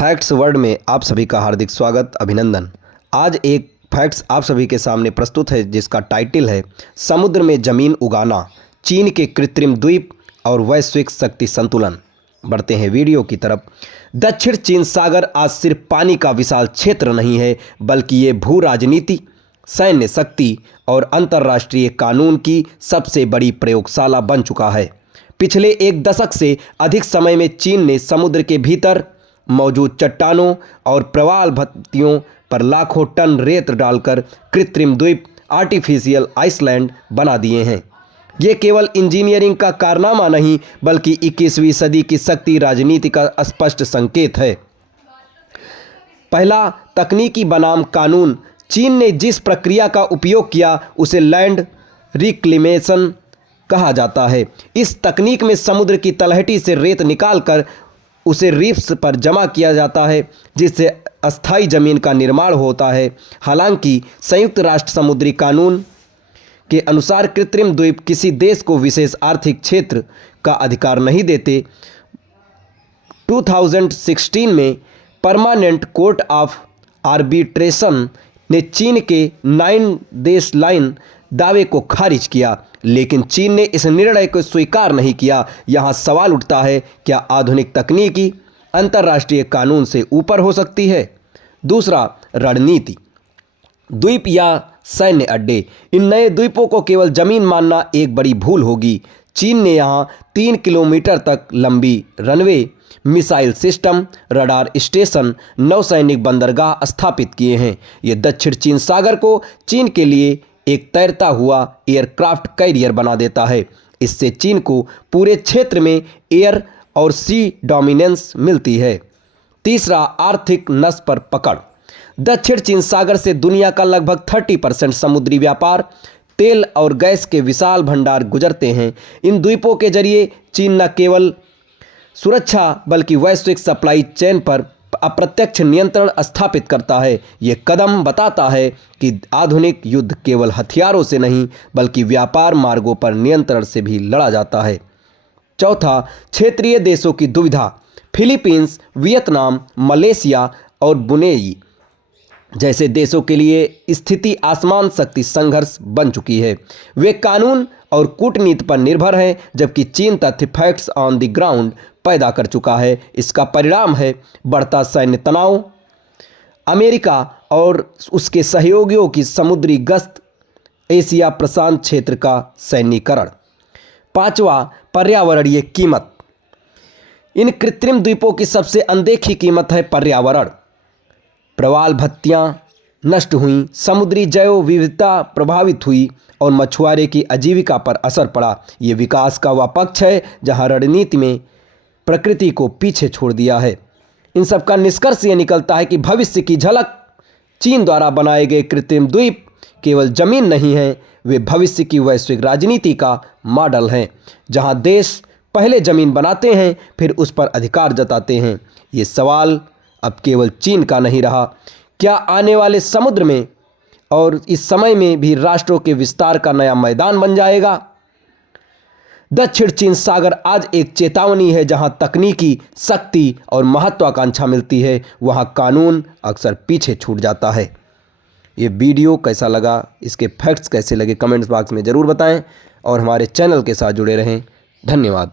Facts world में आप सभी का हार्दिक स्वागत अभिनंदन। आज एक फैक्ट्स आप सभी के सामने प्रस्तुत है जिसका टाइटल है समुद्र में जमीन उगाना, चीन के कृत्रिम द्वीप और वैश्विक शक्ति संतुलन। बढ़ते हैं वीडियो की तरफ। दक्षिण चीन सागर आज सिर्फ पानी का विशाल क्षेत्र नहीं है, बल्कि ये भू राजनीति, सैन्य शक्ति और अंतर्राष्ट्रीय कानून की सबसे बड़ी प्रयोगशाला बन चुका है। पिछले एक दशक से अधिक समय में चीन ने समुद्र के भीतर मौजूद चट्टानों और प्रवाल भित्तियों पर लाखों टन रेत डालकर कृत्रिम द्वीप आर्टिफिशियल आइसलैंड बना दिए हैं। ये केवल इंजीनियरिंग का कारनामा नहीं, बल्कि 21वीं सदी की शक्ति राजनीति का स्पष्ट संकेत है। पहला, तकनीकी बनाम कानून। चीन ने जिस प्रक्रिया का उपयोग किया उसे लैंड रिक्लेमेशन कहा जाता है। इस तकनीक में समुद्र की तलहटी से रेत निकालकर उसे रीफ्स पर जमा किया जाता है, जिससे अस्थायी जमीन का निर्माण होता है। हालांकि संयुक्त राष्ट्र समुद्री कानून के अनुसार कृत्रिम द्वीप किसी देश को विशेष आर्थिक क्षेत्र का अधिकार नहीं देते। 2016 में परमानेंट कोर्ट ऑफ आर्बिट्रेशन ने चीन के 9 देश लाइन दावे को खारिज किया, लेकिन चीन ने इस निर्णय को स्वीकार नहीं किया। यहाँ सवाल उठता है, क्या आधुनिक तकनीकी अंतर्राष्ट्रीय कानून से ऊपर हो सकती है? दूसरा, रणनीति। द्वीप या सैन्य अड्डे। इन नए द्वीपों को केवल जमीन मानना एक बड़ी भूल होगी। चीन ने यहाँ 3 किलोमीटर तक लंबी runway, missile system, radar station, नौसैनिक बंदरगाह स्थापित किए हैं। ये दक्षिण चीन सागर को चीन के लिए एक तैरता हुआ एयरक्राफ्ट कैरियर बना देता है। इससे चीन को पूरे क्षेत्र में एयर और सी डोमिनेंस मिलती है। तीसरा, आर्थिक नस पर पकड़। दक्षिण चीन सागर से दुनिया का लगभग 30% समुद्री व्यापार, तेल और गैस के विशाल भंडार गुजरते हैं। इन द्वीपों के जरिए चीन न केवल सुरक्षा बल्कि वैश्विक सप्लाई चेन पर अप्रत्यक्ष नियंत्रण स्थापित करता है। ये कदम बताता है कि आधुनिक युद्ध केवल हथियारों से नहीं, बल्कि व्यापार मार्गों पर नियंत्रण से भी लड़ा जाता है। चौथा, क्षेत्रीय देशों की दुविधा। फिलीपींस, वियतनाम, मलेशिया और ब्रुनेई जैसे देशों के लिए स्थिति आसमान शक्ति संघर्ष बन चुकी है। वे कानून और कूटनीति पर निर्भर हैं, जबकि चीन तथ्य फैक्ट्स ऑन द ग्राउंड पैदा कर चुका है। इसका परिणाम है बढ़ता सैन्य तनाव, अमेरिका और उसके सहयोगियों की समुद्री गश्त, एशिया प्रशांत क्षेत्र का सैन्यीकरण। पांचवा, पर्यावरणीय कीमत। इन कृत्रिम द्वीपों की सबसे अनदेखी कीमत है पर्यावरण। प्रवाल भित्तियां नष्ट हुई, समुद्री जैव विविधता प्रभावित हुई और मछुआरे की आजीविका पर असर पड़ा। ये विकास का वह पक्ष है जहां रणनीति में प्रकृति को पीछे छोड़ दिया है। इन सब का निष्कर्ष ये निकलता है कि भविष्य की झलक चीन द्वारा बनाए गए कृत्रिम द्वीप केवल जमीन नहीं है, वे भविष्य की वैश्विक राजनीति का मॉडल हैं, जहां देश पहले जमीन बनाते हैं फिर उस पर अधिकार जताते हैं। ये सवाल अब केवल चीन का नहीं रहा, क्या आने वाले समुद्र में और इस समय में भी राष्ट्रों के विस्तार का नया मैदान बन जाएगा? दक्षिण चीन सागर आज एक चेतावनी है। जहां तकनीकी शक्ति और महत्वाकांक्षा मिलती है, वहां कानून अक्सर पीछे छूट जाता है। ये वीडियो कैसा लगा, इसके फैक्ट्स कैसे लगे, कमेंट्स बॉक्स में ज़रूर बताएं और हमारे चैनल के साथ जुड़े रहें। धन्यवाद।